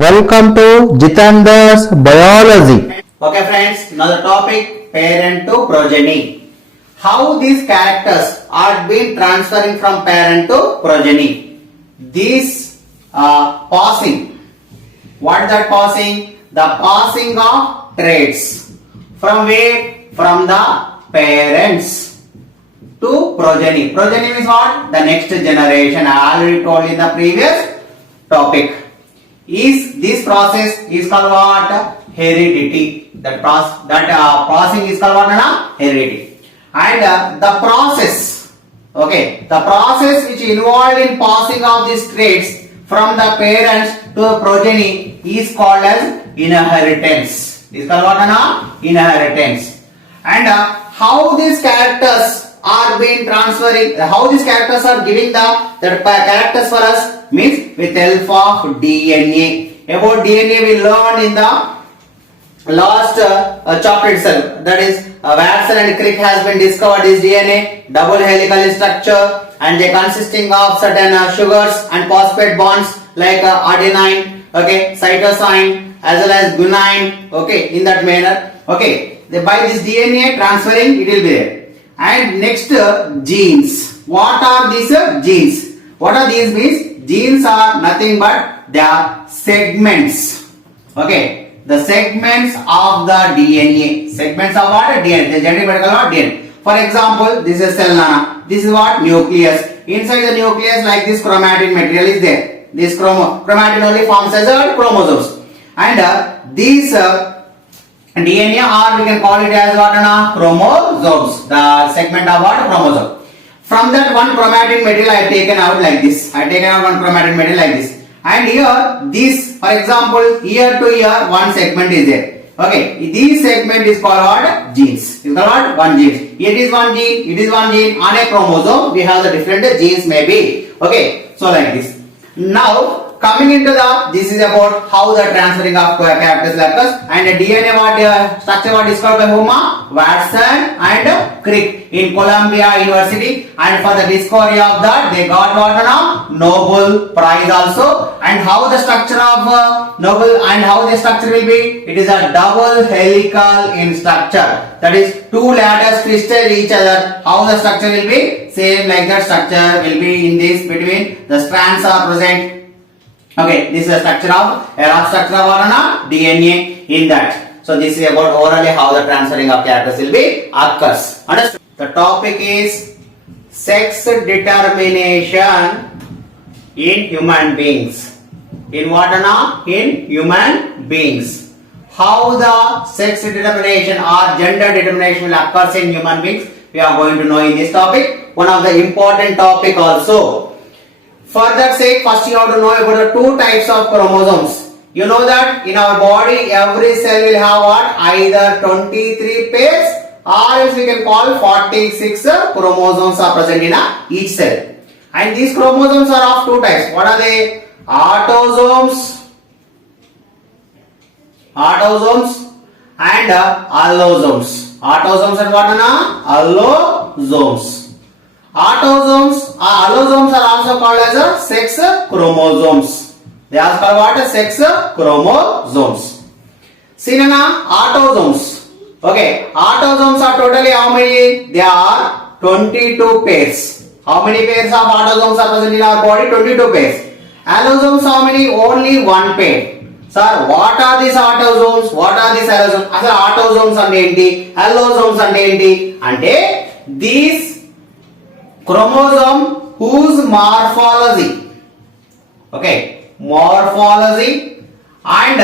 Welcome to Jitandar's Biology. Okay friends, now the topic parent to progeny. How these characters are being transferring from parent to progeny. These passing. What is that passing? The passing of traits. From where? From the parents to progeny. Progeny means what? The next generation. I already told in the previous topic. This process is called what? Heredity. That passing is called what? Heredity. And the process, okay, the process which involved in passing of these traits from the parents to the progeny is called as inheritance. Is called what? Inheritance. And how these characters are being transferring, how these characters are giving the characters for us means with help of DNA. About DNA we learned in the last chapter itself. That is Watson and Crick has been discovered this DNA double helical structure, and they consisting of certain sugars and phosphate bonds like adenine, okay, cytosine as well as guanine, okay, in that manner, okay. By this DNA transferring it will be there. And next genes. What are these genes? What are these means? Genes are nothing but the segments. Okay, the segments of the DNA. Segments of what? DNA. The genetic material of DNA. For example, this is cell nana. This is what? Nucleus. Inside the nucleus, like this chromatin material is there. This chromatin only forms as a chromosomes. And these DNA, or we can call it as what? Chromosomes. The segment of what? Chromosome. From that one chromatin material I have taken out like this. I have taken out one chromatin material like this. And here this, for example, here to here one segment is there. Okay, this segment is called what? Genes. Is called what? One gene. It is one gene. It is one gene. On a chromosome we have the different genes maybe. Okay, so like this. Now coming into this is about how the transferring of characters occurs, and DNA what structure what discovered by whom? Watson and Crick in Columbia University, and for the discovery of that they got what? Nobel Prize also. And how the structure of Nobel and how the structure will be? It is a double helical in structure. That is two lattice twisted each other. How the structure will be? Same like that structure will be in this between the strands are present. Okay, this is the structure of DNA in that. So this is about orally how the transferring of characters will be occurs. Understood? The topic is sex determination in human beings. In what? In human beings. How the sex determination or gender determination will occurs in human beings, we are going to know in this topic. One of the important topic also. For that sake, first you have to know about the two types of chromosomes. You know that in our body, every cell will have what? Either 23 pairs or else we can call 46 chromosomes are present in each cell. And these chromosomes are of two types. What are they? Autosomes and allosomes. Autosomes and what? Allosomes. Allosomes are also called as sex chromosomes. They are called what? Sex chromosomes. See now, autosomes. Okay, autosomes are totally how many? They are 22 pairs. How many pairs of autosomes are present in our body? 22 pairs. Allosomes how many? Only one pair. Sir, what are these autosomes? What are these allosomes? Asal autosomes ante enti? Allosomes ante enti? Ante these chromosome whose morphology, okay, morphology and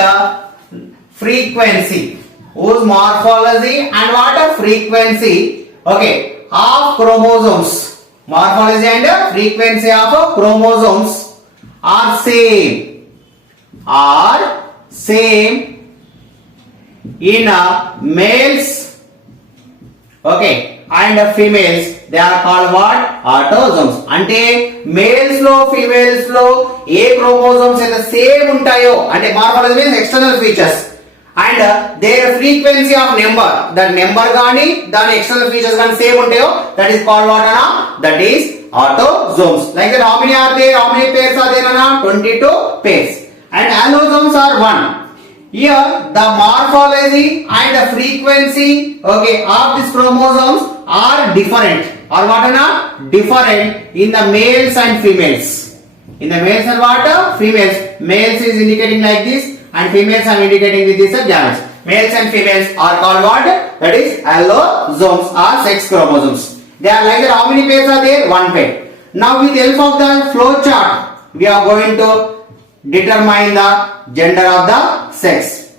frequency, whose morphology and what? Frequency, okay, of chromosomes, morphology and frequency of chromosomes are same in males, okay, and females. They are called what? Autosomes. Ante males lo females lo A chromosomes అయితే same ఉంటాయో అంటే morphology means external features and their frequency of number, that number gaani దాని external features gaani same ఉంటాయో, that is called what? That is autosomes. Like that, how many are there? How many pairs are there? 22 pairs. And allosomes are are one. Here the morphology and the frequency, okay, of these chromosomes are different, or what are not different in the males and females. In the males and what? Females. Males is indicating like this and females are indicating with this gametes. Males and females are called what? That is allosomes or sex chromosomes. They are like that. How many pairs are there? One pair. Now with the help of the flow chart, we are going to determine the gender of the sex.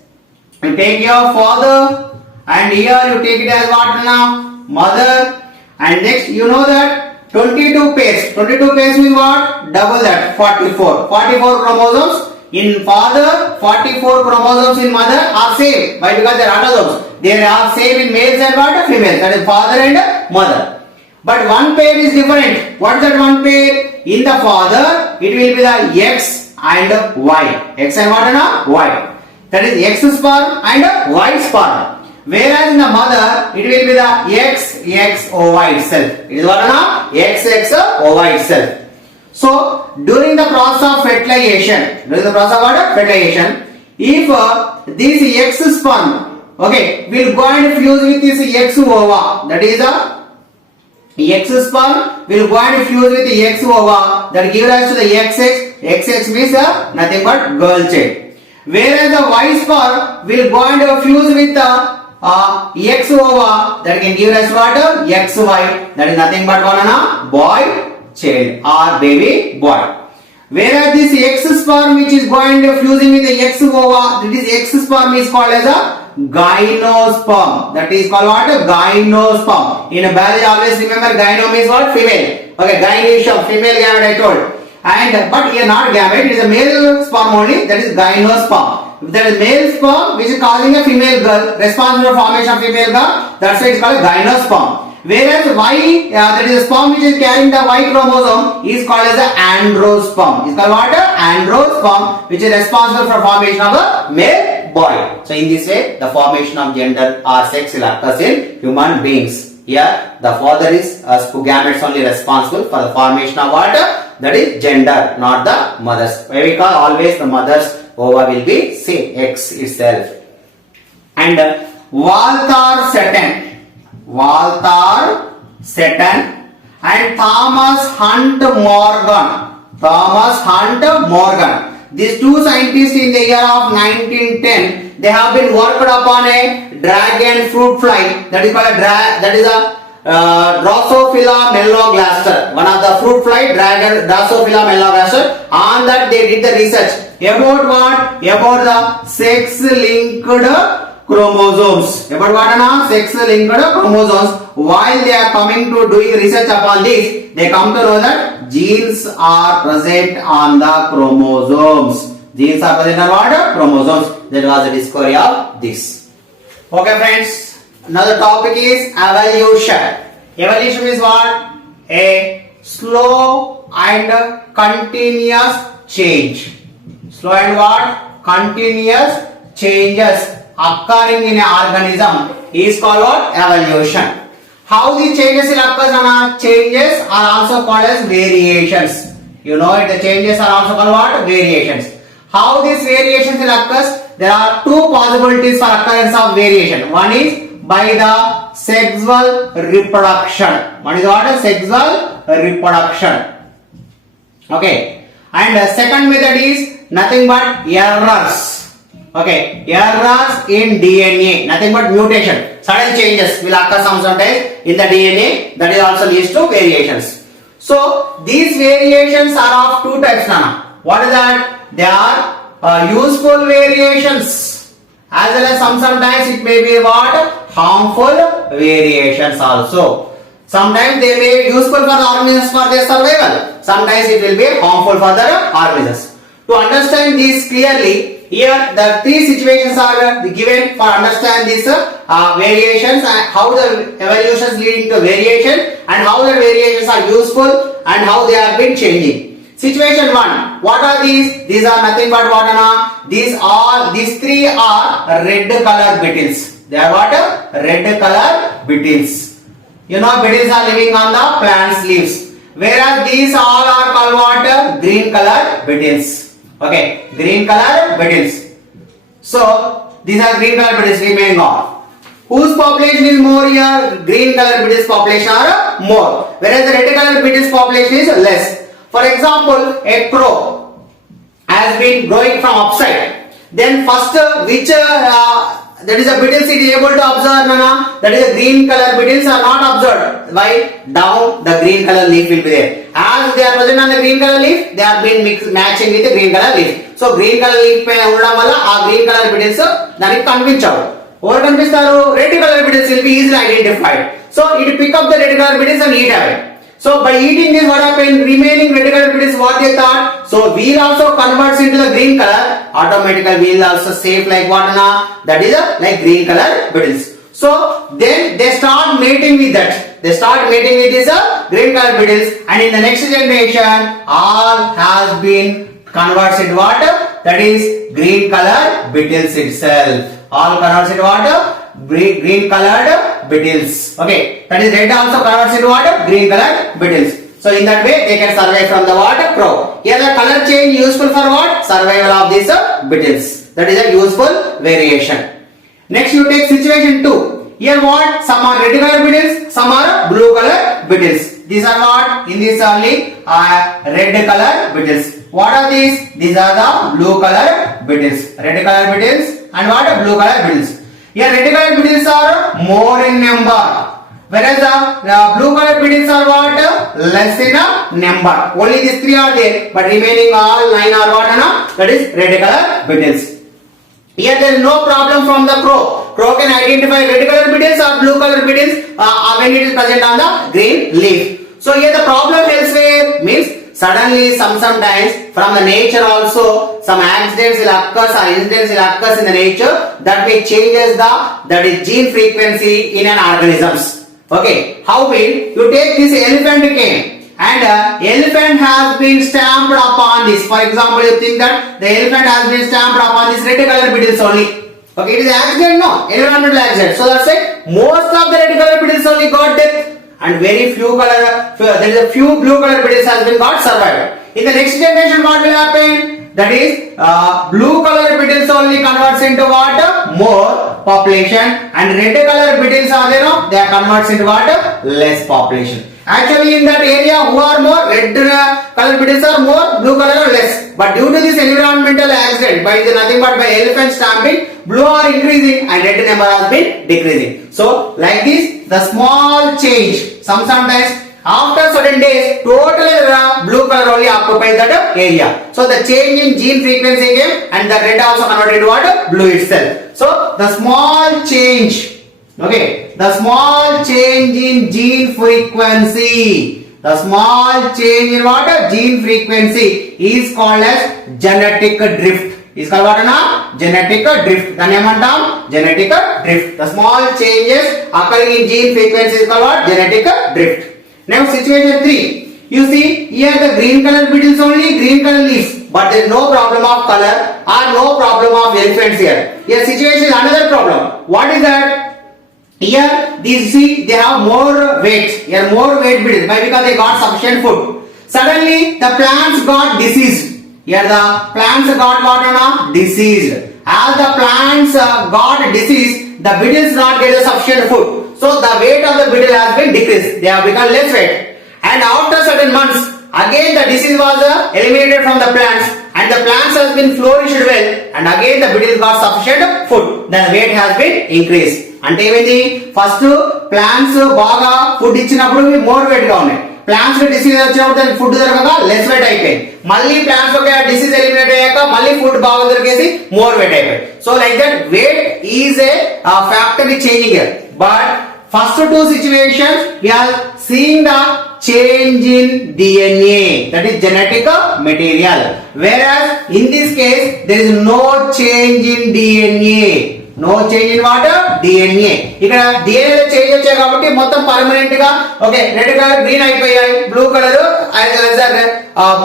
You take your father and here you take it as what now? Mother. And next you know that 22 pairs. 22 pairs means what? Double that. 44. 44 chromosomes in father, 44 chromosomes in mother are same. Why? Because they are autosomes. They are same in males and what? Females. That is father and mother. But one pair is different. What is that one pair? In the father, it will be the X and Y. X and what and Y. That is X sperm and Y sperm. Whereas in the mother, it will be the XXOY itself. It is what and XXOY itself. So, during the process of fertilization, if this X sperm, okay, will go and fuse with this X ova, that is a X sperm will go and fuse with the X ova, that gives rise to the XX. XX means nothing but girl child. Whereas the Y sperm will go and fuse with the X ova, that can give rise to what? XY, that is nothing but one boy child or baby boy. Whereas this X sperm which is going to fusing with the X ova, that is X sperm is called as a gynosperm. That is called what? Gynosperm. In biology, always remember gyno means what? Female. Okay, gynoecium, female gamete I told. And but here not gamete, it is a male sperm only. That is gynosperm. If that is male sperm which is causing a female girl, responsible for formation of female girl, that's why it is called gynosperm. Whereas Y, that is a sperm which is carrying the Y chromosome, is called as the androsperm. Is called what? Androsperm, which is responsible for formation of a male boy. So in this way, the formation of gender or sex will occur in human beings. Here, the father is gametes only responsible for the formation of what? That is gender, not the mother's. Why we call always the mother's ova will be say X itself. And Walter Seton and Thomas Hunt Morgan. These two scientists in the year of 1910, they have been worked upon a dragon fruit fly, that is called a Drosophila melanogaster, one of the fruit fly, dragon Drosophila melanogaster. On that they did the research about what? About the sex linked chromosomes. About what? Sex linked chromosomes. While they are coming to doing research upon this, they come to know that genes are present on the chromosomes. Genes are present on what? Chromosomes. That was the discovery of this. Okay friends, another topic is evolution. Evolution is what? A slow and continuous change. Slow and what? Continuous changes occurring in an organism is called what? Evolution. How these changes will occur? Changes are also called as variations. You know it, the changes are also called what? Variations. How these variations will occur? There are two possibilities for occurrence of variation. One is by the sexual reproduction. One is what? Sexual reproduction. Okay. And the second method is nothing but errors. Okay, errors in DNA, nothing but mutation. Sudden changes will occur sometimes in the DNA, that is also leads to variations. So these variations are of two types now. What is that? They are useful variations, as well as sometimes it may be what? Harmful variations also. Sometimes they may be useful for the organisms for their survival. Sometimes it will be harmful for the organisms. To understand this clearly, here the three situations are given for understand these variations and how the evolution is leading to variation and how the variations are useful and how they are been changing. Situation 1. What are these? These are nothing but what? These three are red color beetles. They are what? Red color beetles. You know beetles are living on the plant's leaves. Whereas these all are called what? Green color beetles. Okay, green color beetles. So these are green color beetles remaining off. Whose population is more here? Green color beetles population are more, whereas the red color beetles population is less. For example, a crow has been growing from upside. Then first which that is a beetles it is able to observe, Nana? That is a green color beetles are not observed. Why? Down the green color leaf will be there. As they are present on the green color leaf, they are been matching with the green color leaf. So green color leaf పైన ఉండడం వల్ల ఆ green color beetles దానికి కనిపించవు. ఎవరు కనిపిస్తారు? Red colour beetles will be easily identified. So it pick up the red color beetles and eat away. So by eating this, what happened? Remaining red color beetles, what they thought? So wheel also converts into the green color. Automatically wheel also safe like what, na? That is like green color beetles. So then they start mating with that. They start mating with this green color beetles, and in the next generation, all has been converts into what? That is green color beetles itself. All converts into what? Green colored beetles. Okay, that is red also converts into what? Green colored beetles. So in that way they can survive from the what? Crow. Here the color change useful for what? Survival of these beetles. That is a useful variation. Next you take situation 2. Here what? Some are red color beetles, some are blue color beetles. These are what? In this only red color beetles. What are these? These are the blue color beetles. Red color beetles and what? Blue color beetles. Here red color beetles are more in number, whereas the blue color beetles are what? Less in number. Only these 3 are there, but remaining all 9 are what? That is red color beetles. Here there is no problem from the crow. Crow can identify red color beetles or blue color beetles when it is present on the green leaf. So here the problem elsewhere means suddenly sometimes from the nature also some accidents will occur or incidents will occur in the nature that may changes the that is gene frequency in an organisms. Okay, how will you take this elephant came and elephant has been stamped upon this? For example, you think that the elephant has been stamped upon this red color beetles only. Okay, it is accident, no, environmental accident. So that's it. Most of the red color beetles only got death, and very few color, there is a few blue color beetles has been got survived. In the next generation, what will happen? That is blue color beetles only converts into what? More population, and red color beetles are there, no? They are converts into what? Less population. Actually in that area who are more, red color beetles are more, blue color are less. But due to this environmental accident, by nothing but by elephant stamping, blue are increasing and red number has been decreasing. So like this, the small change, sometimes after certain days, totally blue color only occupies that area. So the change in gene frequency came and the red also converted to what? Blue itself. So the small change, okay, the small change in gene frequency, the small change in what? Gene frequency is called as genetic drift. Is called what? Genetic drift. The name genetic drift. The small changes occurring in gene frequency is called what? Genetic drift. Now situation 3. You see here the green color beetles only, green color leaves, but there is no problem of color or no problem of elephants here. Here situation is another problem. What is that? Here these see they have more weight. Here more weight beetles. Why? Because they got sufficient food. Suddenly the plants got diseased. Here the plants got what? Diseased. As the plants got diseased, the beetles not get the sufficient food. So the weight of the beetle has been decreased. They have become less weight. And after certain months, again the disease was eliminated from the plants, and the plants has been flourished well, and again the beetle got sufficient food. The weight has been increased. అంటే ఏమైంది? First plants బాగా food ఇచ్చినప్పుడు more wait గా ఉన్నాయి. Plants disease వచ్చినప్పుడు దానికి food దొరకగా less weight అయిపోయింది. మళ్ళీ ప్లాంట్స్ ఒక డిసీజ్ ఎలిమినేట్ అయ్యాక మళ్ళీ ఫుడ్ బాగా దొరికేసి మోర్ వెయిట్ అయిపోయింది. So like that weight is a factor changing here. But first 2 situations we are seeing the change in DNA, that is genetic material, whereas in this case there is no change in DNA. No change in what? DNA. ఇక్కడ DNA లో change వచ్చాయి కాబట్టి మొత్తం permanent గా okay red colour green అయిపోయాయి, blue colour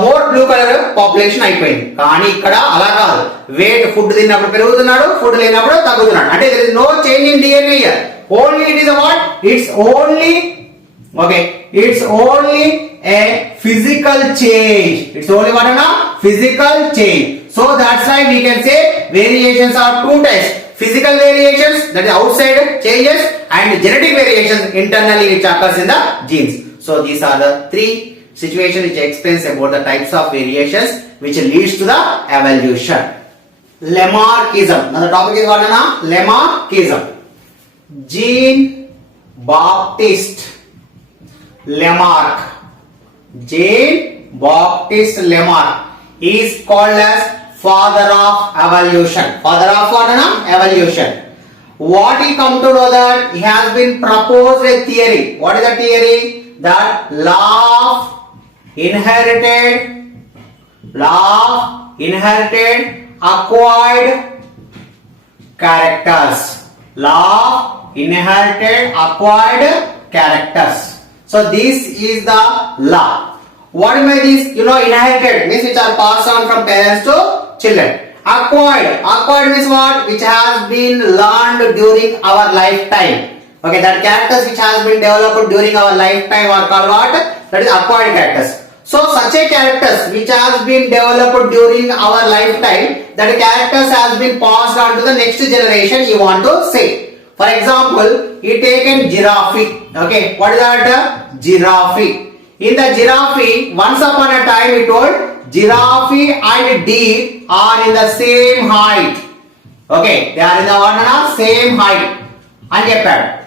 more blue colour population అయిపోయింది. కానీ ఇక్కడ అలా కాదు, వెయిట్ ఫుడ్ తిన్నప్పుడు పెరుగుతున్నాడు, ఫుడ్ లేనప్పుడు తగ్గుతున్నాడు. అంటే there is no change in DNA here. Only it is a what? It's only a physical change. It's only what? Physical change. So that's why we can say variations are two types. Physical variations, that is outside changes, and genetic variations internally which occurs in the genes. So these are the three situations which explains about the types of variations which leads to the evolution. Lamarckism. Now the topic is what? Lamarckism. Jean-Baptiste Lamarck. Jean-Baptiste Lamarck is called as father of evolution. Father of what? Evolution. What he come to know that he has been proposed a theory. What is the theory? That law of inherited acquired characters. Law of inherited acquired characters. So this is the law. What by this? Inherited means which are passed on from parents to children. Acquired means what? Which has been learned during our lifetime. Okay, that characters which has been developed during our lifetime are called what? That is acquired characters. So such a characters which has been developed during our lifetime, that characters has been passed on to the next generation, you want to say. For example, you taken giraffe. Okay, what is that? Giraffe. In the giraffe, once upon a time we told giraffe and deer are in the same height. Okay, they are in the same height. Unkept.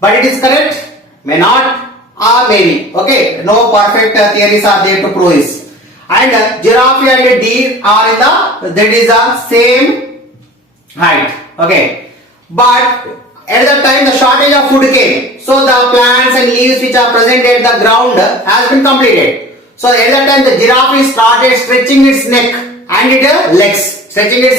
But it is correct? May not or maybe. Okay, no perfect theories are there to prove this. And giraffe and deer are in the same height. Okay, but at that time the shortage of food came. So the plants and leaves which are present at the ground has been completed. So at that time the giraffe started stretching its neck and its legs. Stretching its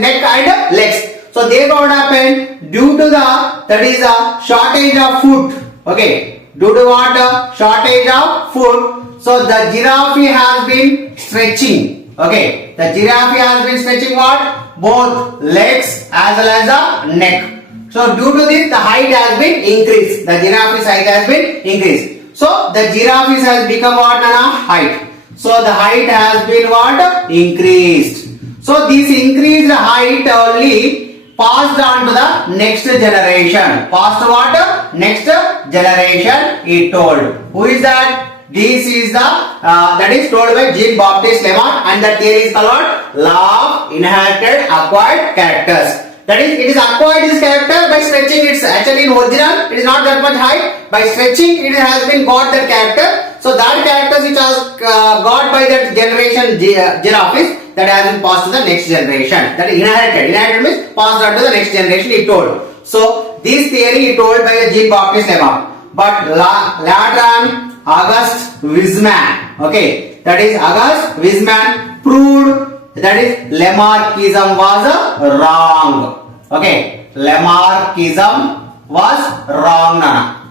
neck and legs. So therefore what happened? Due to the shortage of food. Okay. Due to what? Shortage of food. So the giraffe has been stretching. Okay. The giraffe has been stretching what? Both legs as well as the neck. So due to this the height has been increased. The giraffe's height has been increased. So the giraffe has become what? Height. So the height has been what? Increased. So this increased height only passed on to the next generation. Passed what? Next generation he told. Who is that? This is the that is told by Jean-Baptiste Lamarck, and the theory is called law of inherited acquired characters. That is, it is acquired this character by stretching its, actually in original it is not that much height. By stretching it has been got that character. So that characters which has got by that generation giraffes, that has been passed to the next generation. That is inherited. Inherited means passed on to the next generation he told. So this theory he told by Jean-Baptiste Lamarck. But later on Auguste Weismann, okay, that is Auguste Weismann proved that is Lamarckism was wrong. Okay, Lamarckism was wrong.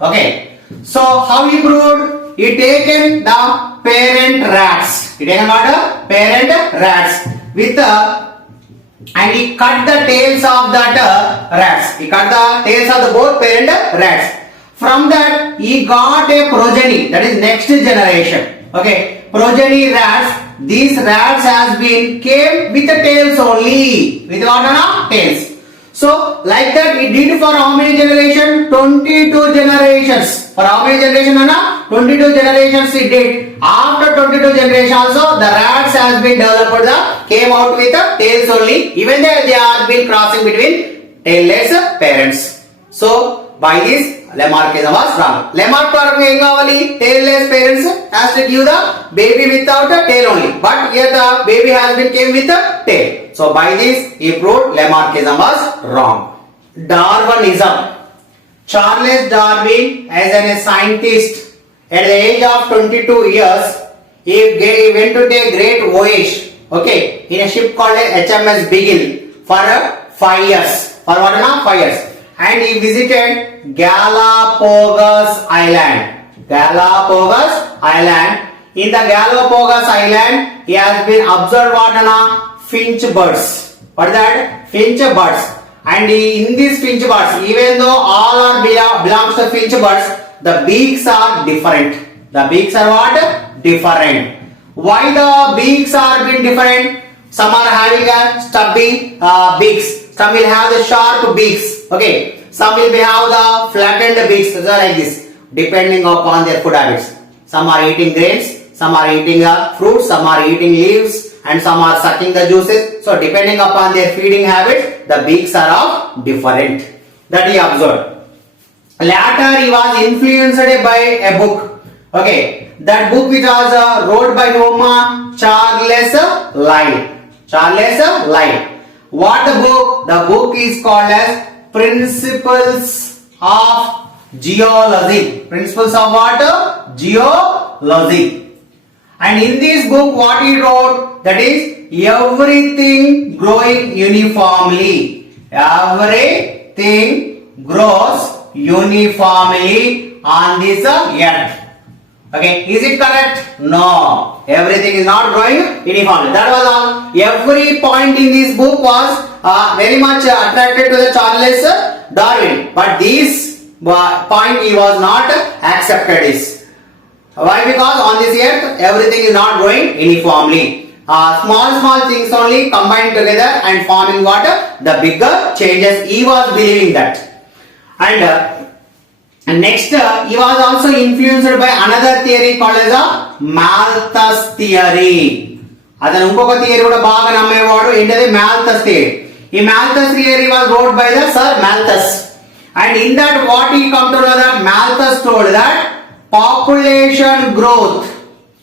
Okay, so how he proved? He taken the parent rats. He taken what? Parent rats with and he cut the tails of that rats. He cut the tails of the both parent rats. From that he got a progeny, that is next generation. Okay, progeny rats. These rats has been came with the tails only. With what? Tails. So like that he did for how many generations? 22 generations. For how many generations? 22 generations he did. After 22 generations also the rats has been developed, came out with the tails only. Even though they are been crossing between tailless parents. So by this Lamarckism was wrong. Lamarck tailless parents has to give the baby without a tail only. But here the baby has been came with a tail. So by this he proved Lamarckism was wrong. Darwinism. Charles Darwin as a scientist at the age of 22 years he went to take great voyage. Okay, in a ship called HMS Beagle for 5 years. For what? 5 years. And he visited Galapagos Island. Galapagos Island. In the Galapagos Island, he has been observed what? Finch birds. What is that? Finch birds. And in these finch birds, even though all are belongs to finch birds, the beaks are different. The beaks are what? Different. Why the beaks are being different? Some are having a stubby beaks. Some will have the sharp beaks. Okay. Some will have the flattened beaks. So like this, depending upon their food habits. Some are eating grains, some are eating fruits, some are eating leaves, and some are sucking the juices. So depending upon their feeding habits, the beaks are of different. That he observed. Later he was influenced by a book. Okay, that book which was wrote by whom? Charles Lyell. Charles Lyell. What the book? The book is called as Principles of Geology. Principles of what? Geology. And in this book, what he wrote? That is everything growing uniformly. Everything grows uniformly on this earth. Okay, is it correct? No, everything is not growing uniformly. That was all. Every point in this book was very much attracted to the Charles Darwin, but this point he was not accepted. This why? Because on this earth everything is not growing uniformly. Small things only combined together and forming what? The bigger changes. He was believing that. And next, he was also influenced by another theory called as a Malthus theory. Adanu inkoka theory kuda baga nammevadu entadi Malthus theory. Ee Malthus theory was wrote by the Sir Malthus. And in that, what he come to know that Malthus told that population growth,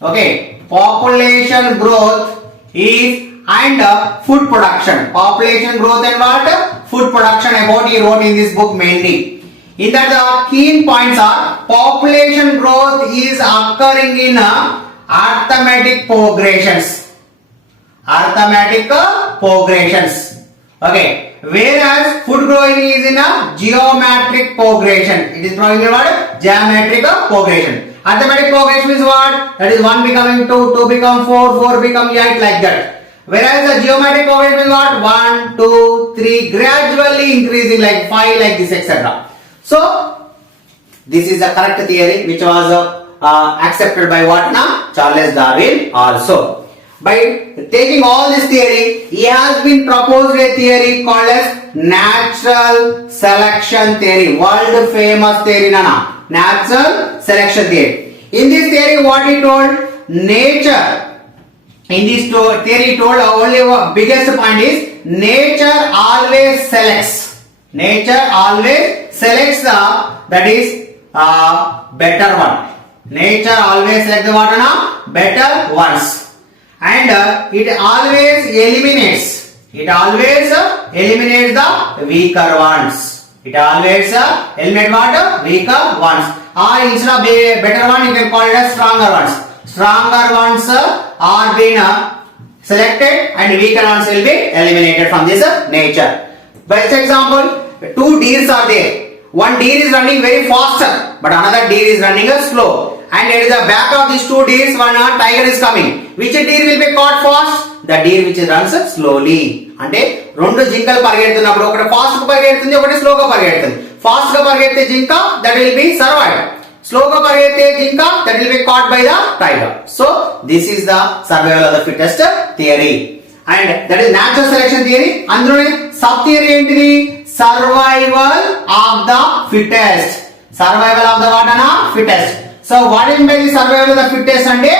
okay, population growth is and food production. Population growth and what? Food production about he wrote in this book mainly. In that the key points are population growth is occurring in arithmetic progressions. Arithmetic progressions. Okay. Whereas food growing is in a geometric progression. It is growing in what? Geometric progression. Arithmetic progression is what? That is 1 becoming 2, 2 become 4, 4 become 8 like that. Whereas the geometric progression is what? 1, 2, 3 gradually increasing like 5 like this etc. So this is the correct theory which was accepted by what now? Charles Darwin also. By taking all this theory, he has been proposed a theory called as natural selection theory. World famous theory nana. Natural selection theory. In this theory what he told? Nature. In this theory he told only biggest point is nature always selects. Nature always selects the that is better one. Nature always selects the what na? Better ones. And it always eliminates. It always eliminates the weaker ones. It always eliminates what? Weaker ones. Or instead of better one, you can call it as stronger ones. Stronger ones are being selected and weaker ones will be eliminated from this nature. Best example, 2 deers are there. One deer is running very faster, but another deer is running slow. And at the back of these 2 deers, one tiger is coming. Which deer will be caught fast? The deer which runs slowly. అంటే రెండు జింకలు పరిగెడుతున్నప్పుడు ఒకటి fast గా పరిగెడుతుంది, ఒకటి స్లోగా పరిగెడుతుంది. Fast గా పరిగెత్తే జింక that will be survived. స్లోగా పరిగెత్తే జింక that will be caught by the tiger. So this is the survival of the fittest theory. And that is natural selection theory. అందులోనే సబ్ థియరీ ఏంటిది? Survival of the fittest. Survival of the what ana? Fittest. So what is by the survival of the fittest ante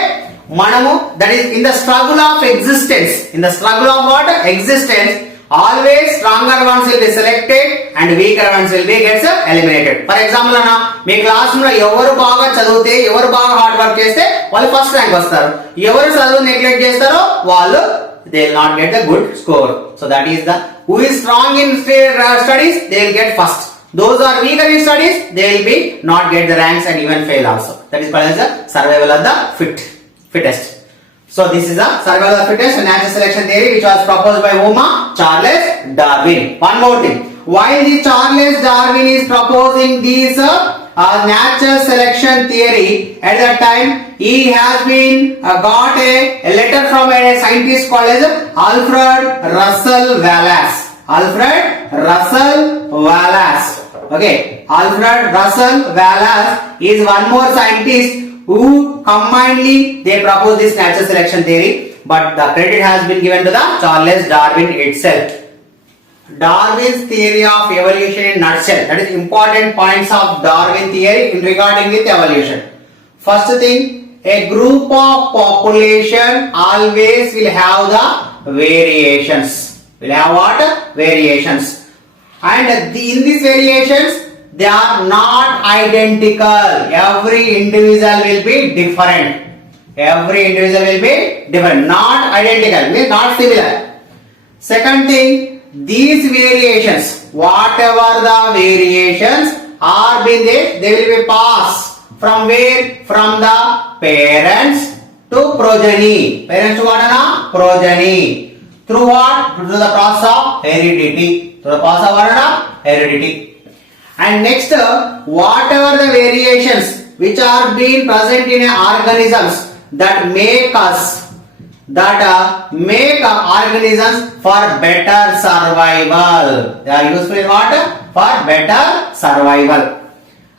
manamu that is in the struggle of existence. In the struggle of what? Existence, always stronger ones will be selected and weaker ones will be gets eliminated. For example ana me class లో ఎవరు బాగా చదివితే ఎవరు బాగా hard work చేస్తే వాళ్ళు first rank వస్తారు. ఎవరు చదువు నెగ్లెక్ట్ చేస్తారో వాళ్ళు they will not get the good score. So that is the who is strong in studies they will get first. Those are weaker in studies they will be not get the ranks and even fail also. That is called as the survival of the fittest. So this is the survival of the fittest natural selection theory which was proposed by whom? Charles Darwin. One more thing, while the Charles Darwin is proposing these natural selection theory, at that time he has been got a letter from a scientist called as Alfred Russel Wallace. Alfred Russel Wallace. Okay, Alfred Russel Wallace is one more scientist who combinedly they propose this natural selection theory. but the credit has been given to the Charles Darwin itself. Darwin's theory of evolution in nutshell. That is important points of Darwin theory in regarding with evolution. First thing, a group of population always will have the variations. Will have what? Variations. And in these variations, they are not identical. Every individual will be different. Every individual will be different. Not identical. Means not similar. Second thing, these variations, whatever the variations are being there, they will be passed from where? From the parents to progeny. Parents to what? Progeny. Through what? Through the process of heredity. Through the process of what? Heredity. And next, whatever the variations which are being present in organisms that make us, that make organisms for better survival. They are useful in what? For better survival.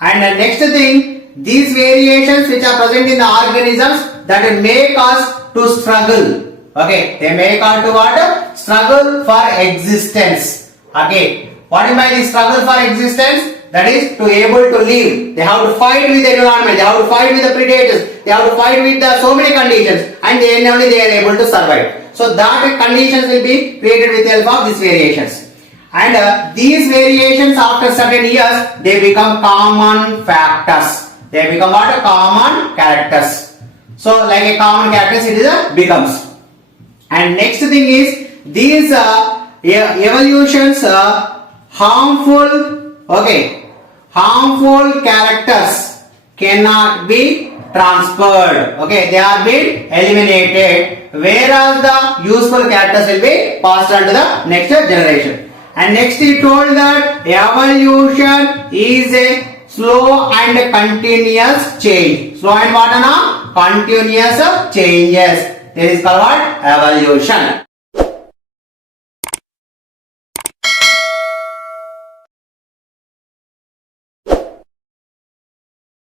And the next thing, these variations which are present in the organisms that make us to struggle. Okay, they make us to what? Struggle for existence. Okay, what is the struggle for existence? That is to able to live. They have to fight with the environment. They have to fight with the predators. They have to fight with so many conditions, and then only they are able to survive. So that conditions will be created with the help of these variations. And these variations after certain years, they become common factors. They become what? Common characters. So like a common characters, it is a becomes. And next thing is these evolutions harmful. Okay, harmful characters cannot be transferred. Okay, they are being eliminated, whereas the useful characters will be passed on to the next generation. And next he told that evolution is a slow and continuous change. Slow and what? Continuous changes. This is called what? Evolution.